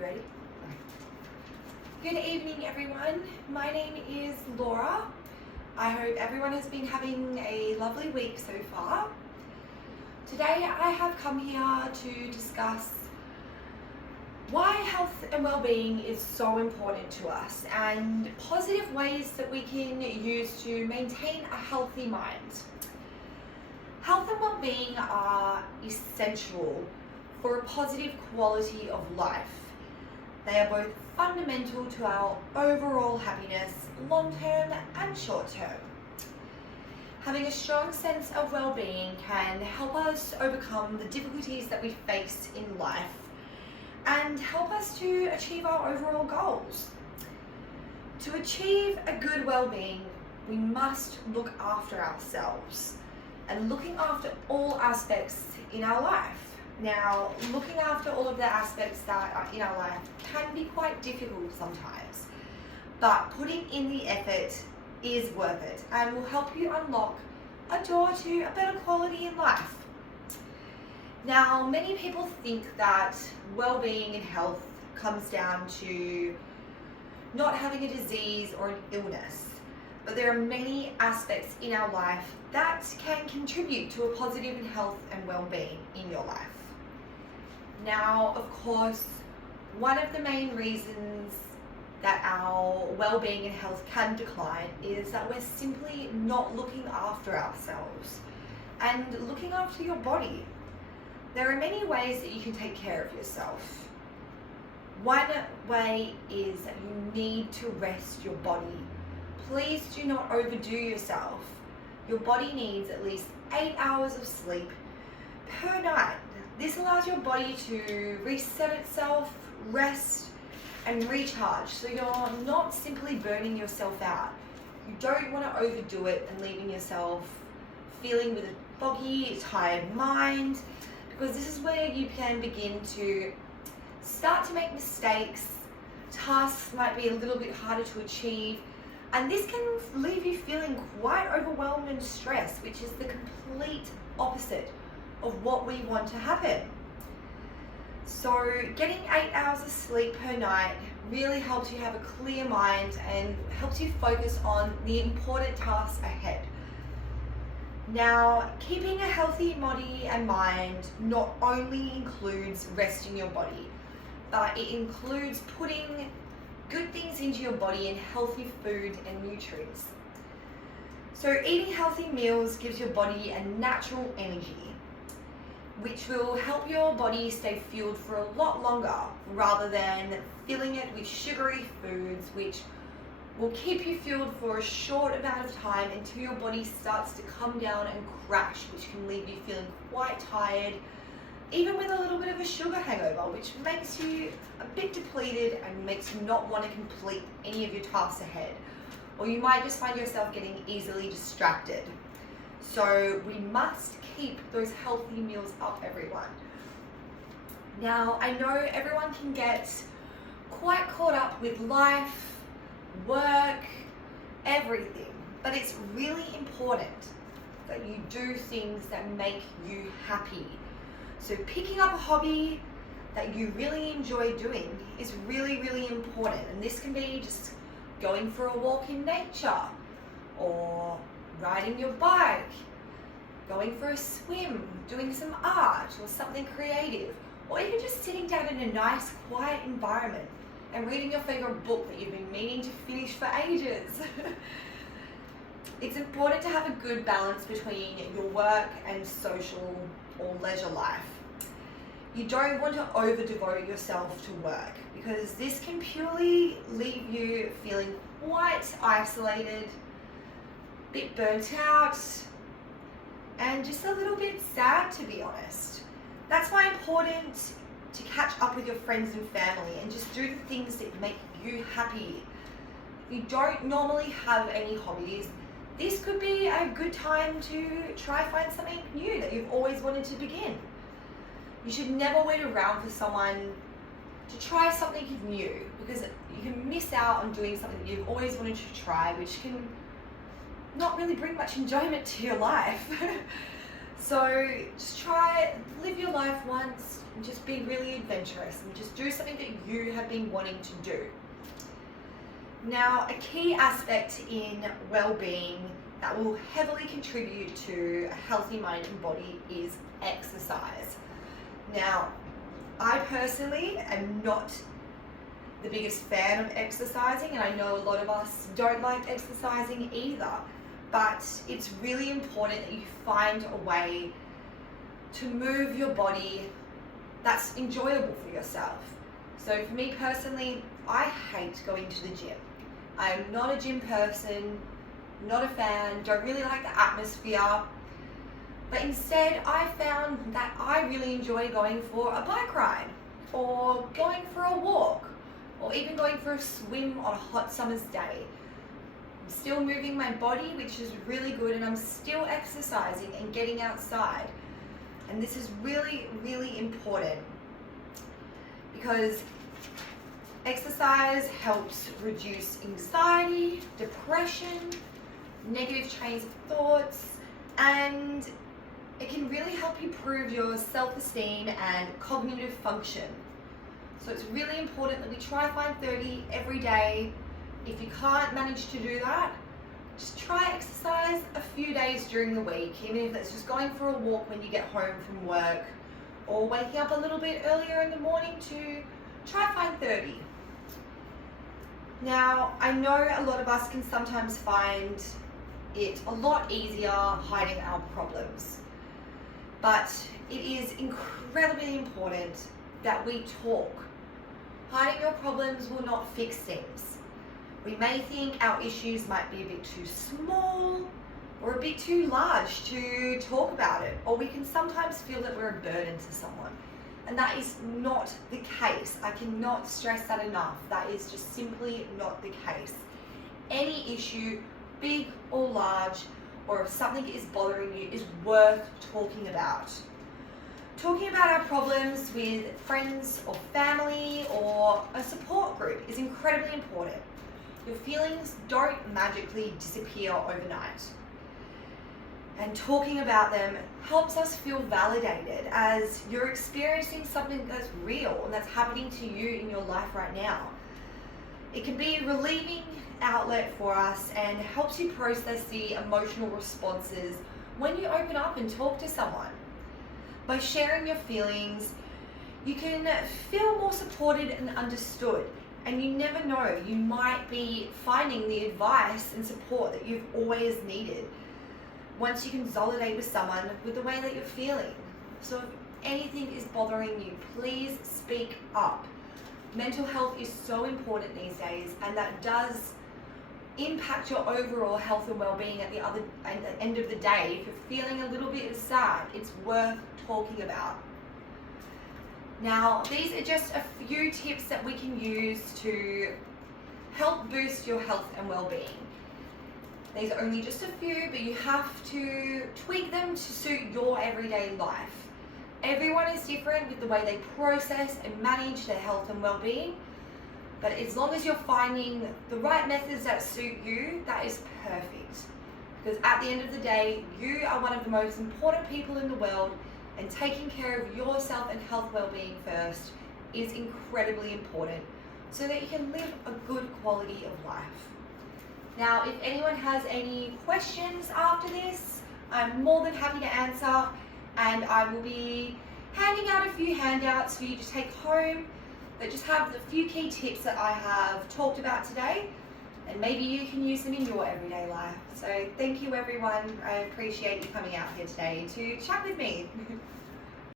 You ready? Good evening, everyone. My name is Laura. I hope everyone has been having a lovely week so far. Today I have come here to discuss why health and well-being is so important to us and positive ways that we can use to maintain a healthy mind. Health and well-being are essential for a positive quality of life. They are both fundamental to our overall happiness, long-term and short-term. Having a strong sense of well-being can help us overcome the difficulties that we face in life and help us to achieve our overall goals. To achieve a good well-being, we must look after ourselves and looking after all aspects in our life. Now, looking after all of the aspects that are in our life can be quite difficult sometimes, but putting in the effort is worth it and will help you unlock a door to a better quality in life. Now, many people think that well-being and health comes down to not having a disease or an illness, but there are many aspects in our life that can contribute to a positive and health and well-being in your life. Now, of course, one of the main reasons that our well-being and health can decline is that we're simply not looking after ourselves and looking after your body. There are many ways that you can take care of yourself. One way is that you need to rest your body. Please do not overdo yourself. Your body needs at least 8 hours of sleep per night. This allows your body to reset itself, rest, and recharge, so you're not simply burning yourself out. You don't want to overdo it and leaving yourself feeling with a foggy, tired mind, because this is where you can begin to start to make mistakes. Tasks might be a little bit harder to achieve, and this can leave you feeling quite overwhelmed and stressed, which is the complete opposite of what we want to happen. So getting 8 hours of sleep per night really helps you have a clear mind and helps you focus on the important tasks ahead. Now, keeping a healthy body and mind not only includes resting your body, but it includes putting good things into your body and healthy food and nutrients. So eating healthy meals gives your body a natural energy, which will help your body stay fueled for a lot longer rather than filling it with sugary foods, which will keep you fueled for a short amount of time until your body starts to come down and crash, which can leave you feeling quite tired, even with a little bit of a sugar hangover, which makes you a bit depleted and makes you not want to complete any of your tasks ahead. Or you might just find yourself getting easily distracted. So we must keep those healthy meals up, everyone. Now, I know everyone can get quite caught up with life, work, everything, but it's really important that you do things that make you happy. So picking up a hobby that you really enjoy doing is really, really important. And this can be just going for a walk in nature, or riding your bike, going for a swim, doing some art or something creative, or even just sitting down in a nice, quiet environment and reading your favorite book that you've been meaning to finish for ages. It's important to have a good balance between your work and social or leisure life. You don't want to over-devote yourself to work, because this can purely leave you feeling quite isolated, a bit burnt out, and just a little bit sad, to be honest. That's why it's important to catch up with your friends and family and just do the things that make you happy. If you don't normally have any hobbies, this could be a good time to try find something new that you've always wanted to begin. You should never wait around for someone to try something new, because you can miss out on doing something that you've always wanted to try, which can not really bring much enjoyment to your life. So just try, live your life once and just be really adventurous and just do something that you have been wanting to do. Now, a key aspect in well-being that will heavily contribute to a healthy mind and body is exercise. Now, I personally am not the biggest fan of exercising, and I know a lot of us don't like exercising either, but it's really important that you find a way to move your body that's enjoyable for yourself. So for me personally, I hate going to the gym. I'm not a gym person, not a fan, don't really like the atmosphere, but instead I found that I really enjoy going for a bike ride or going for a walk or even going for a swim on a hot summer's day. I'm still moving my body, which is really good, and I'm still exercising and getting outside. And this is really, really important because exercise helps reduce anxiety, depression, negative trains of thoughts, and it can really help improve your self-esteem and cognitive function. So it's really important that we try to find 30 every day. If you can't manage to do that, just try exercise a few days during the week, even if it's just going for a walk when you get home from work or waking up a little bit earlier in the morning to try to find 30. Now, I know a lot of us can sometimes find it a lot easier hiding our problems, but it is incredibly important that we talk. Hiding your problems will not fix things. We may think our issues might be a bit too small or a bit too large to talk about it, or we can sometimes feel that we're a burden to someone. And that is not the case. I cannot stress that enough. That is just simply not the case. Any issue, big or large, or if something is bothering you, is worth talking about. Talking about our problems with friends or family or a support group is incredibly important. Your feelings don't magically disappear overnight. And talking about them helps us feel validated as you're experiencing something that's real and that's happening to you in your life right now. It can be a relieving outlet for us and helps you process the emotional responses when you open up and talk to someone. By sharing your feelings, you can feel more supported and understood. And you never know, you might be finding the advice and support that you've always needed once you consolidate with someone with the way that you're feeling. So if anything is bothering you, please speak up. Mental health is so important these days, and that does impact your overall health and well-being at the end of the day. If you're feeling a little bit sad, it's worth talking about. Now, these are just a few tips that we can use to help boost your health and well-being. These are only just a few, but you have to tweak them to suit your everyday life. Everyone is different with the way they process and manage their health and well-being, but as long as you're finding the right methods that suit you, that is perfect. Because at the end of the day, you are one of the most important people in the world, and taking care of yourself and health well-being first is incredibly important so that you can live a good quality of life. Now, if anyone has any questions after this, I'm more than happy to answer, and I will be handing out a few handouts for you to take home that just have the few key tips that I have talked about today, and maybe you can use them in your everyday life. So thank you everyone, I appreciate you coming out here today to chat with me.